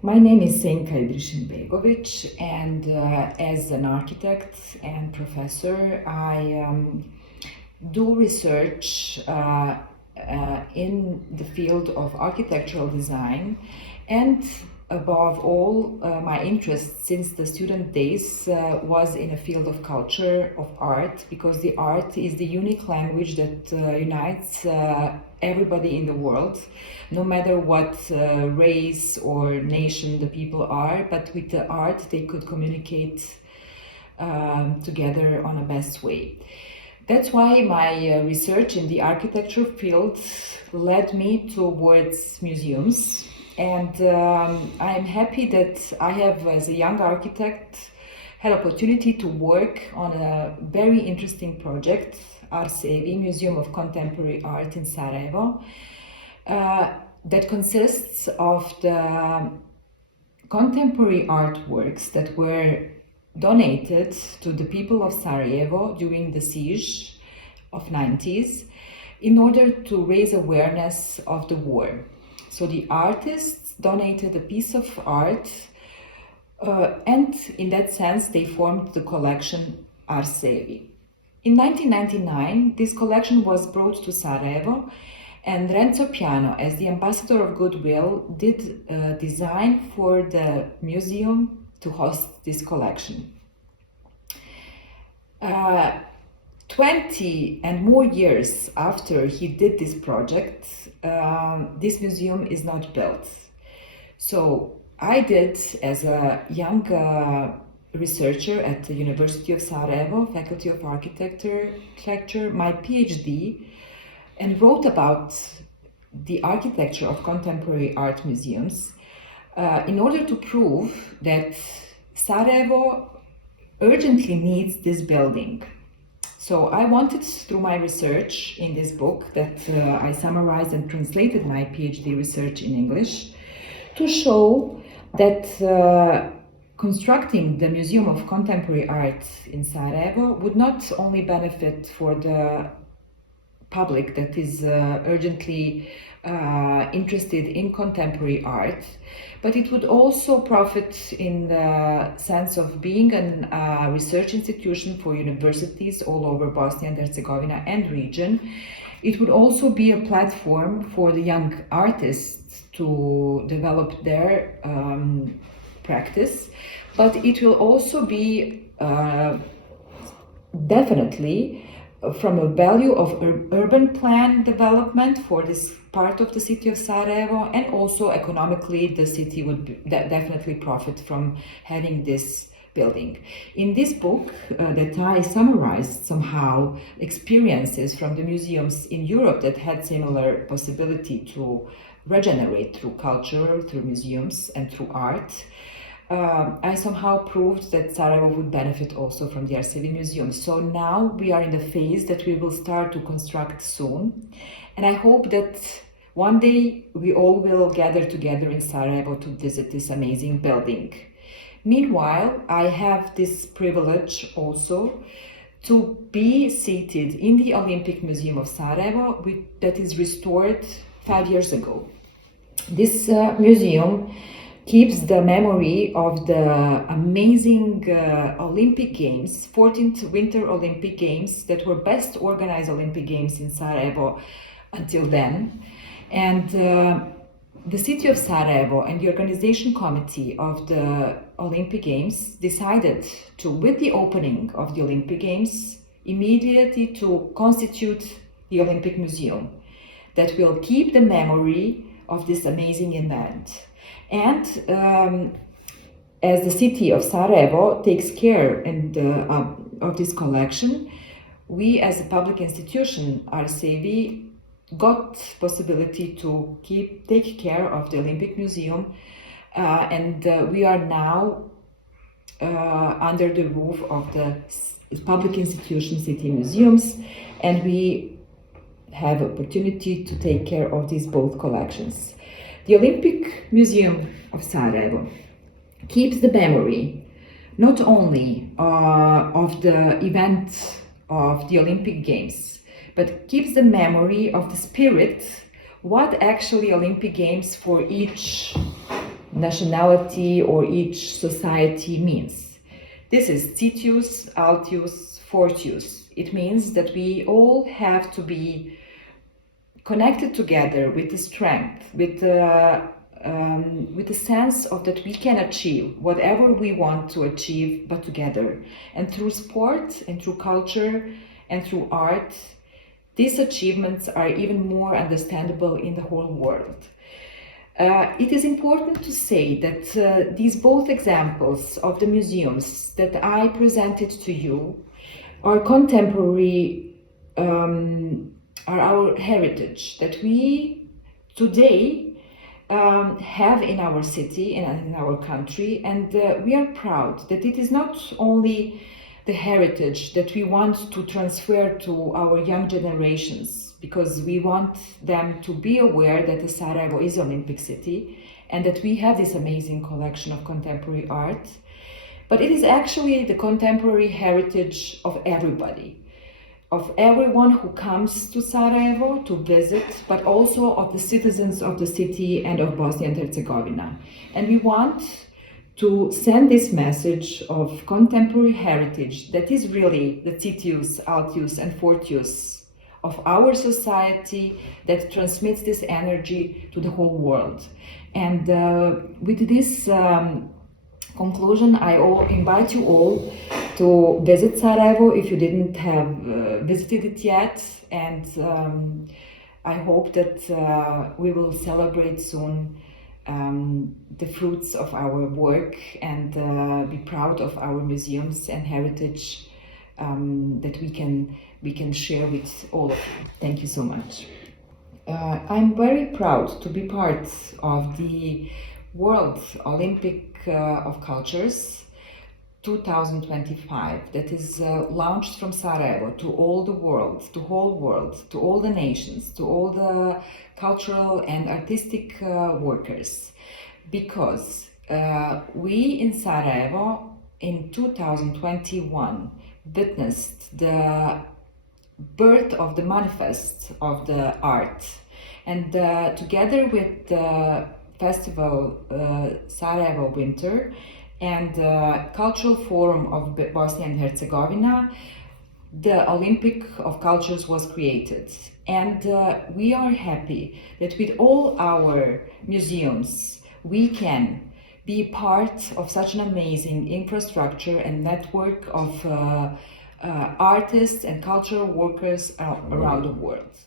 My name is Senka Ibrišimbegović, and as an architect and professor, I do research in the field of architectural design, and above all, my interest since the student days was in a field of culture, of art, because the art is the unique language that unites everybody in the world, no matter what race or nation the people are, but with the art they could communicate together on a best way. That's why my research in the architecture field led me towards museums. And I'm happy that I have, as a young architect, had opportunity to work on a very interesting project, RSEVI, Museum of Contemporary Art in Sarajevo, that consists of the contemporary artworks that were donated to the people of Sarajevo during the siege of 90s in order to raise awareness of the war. So the artists donated a piece of art and in that sense they formed the collection RSEVI. In 1999 this collection was brought to Sarajevo, and Renzo Piano, as the ambassador of goodwill, did design for the museum to host this collection. 20 and more years after he did this project, this museum is not built. So I did, as a young researcher at the University of Sarajevo, Faculty of Architecture, my PhD, and wrote about the architecture of contemporary art museums in order to prove that Sarajevo urgently needs this building. So I wanted, through my research in this book that I summarized and translated my PhD research in English, to show that constructing the Museum of Contemporary Art in Sarajevo would not only benefit for the public that is urgently interested in contemporary art, but it would also profit in the sense of being a research institution for universities all over Bosnia and Herzegovina and region. It would also be a platform for the young artists to develop their practice, but it will also be definitely from a value of urban plan development for this part of the city of Sarajevo, and also economically the city would definitely profit from having this building. In this book that I summarized somehow experiences from the museums in Europe that had similar possibility to regenerate through culture, through museums and through art, I somehow proved that Sarajevo would benefit also from the RSEVI Museum. So now we are in the phase that we will start to construct soon. And I hope that one day we all will gather together in Sarajevo to visit this amazing building. Meanwhile, I have this privilege also to be seated in the Olympic Museum of Sarajevo that is restored 5 years ago. This museum keeps the memory of the amazing Olympic Games, 14th Winter Olympic Games, that were best organized Olympic Games in Sarajevo until then. And the city of Sarajevo and the organization committee of the Olympic Games decided to, with the opening of the Olympic Games, immediately to constitute the Olympic Museum that will keep the memory of this amazing event. And as the city of Sarajevo takes care of this collection, we as a public institution, RSEVI, got possibility to take care of the Olympic Museum, and we are now under the roof of the public institution City Museums, and we have opportunity to take care of these both collections. The Olympic Museum of Sarajevo keeps the memory not only of the event of the Olympic Games, but keeps the memory of the spirit, what actually Olympic Games for each nationality or each society means. This is Citius, Altius, Fortius. It means that we all have to be connected together with the strength, with the sense of that we can achieve whatever we want to achieve, but together. And through sport, and through culture, and through art, these achievements are even more understandable in the whole world. It is important to say that these both examples of the museums that I presented to you are contemporary, are our heritage that we today have in our city and in our country, and we are proud that it is not only the heritage that we want to transfer to our young generations, because we want them to be aware that Sarajevo is an Olympic city and that we have this amazing collection of contemporary art, but it is actually the contemporary heritage of everybody, of everyone who comes to Sarajevo to visit, but also of the citizens of the city and of Bosnia and Herzegovina. And we want to send this message of contemporary heritage that is really the Citius, Altius and Fortius of our society, that transmits this energy to the whole world. And with this conclusion, I invite you all to visit Sarajevo if you didn't have visited it yet, and I hope that we will celebrate soon the fruits of our work and be proud of our museums and heritage that we can share with all of you. Thank you so much. I'm very proud to be part of the World Olympic of Cultures 2025 that is launched from Sarajevo to all the world, to whole world, to all the nations, to all the cultural and artistic workers, because we in Sarajevo in 2021 witnessed the birth of the manifest of the art, and together with the festival Sarajevo Winter and Cultural Forum of Bosnia and Herzegovina, the Olympic of Cultures was created. And we are happy that with all our museums, we can be part of such an amazing infrastructure and network of artists and cultural workers around the world.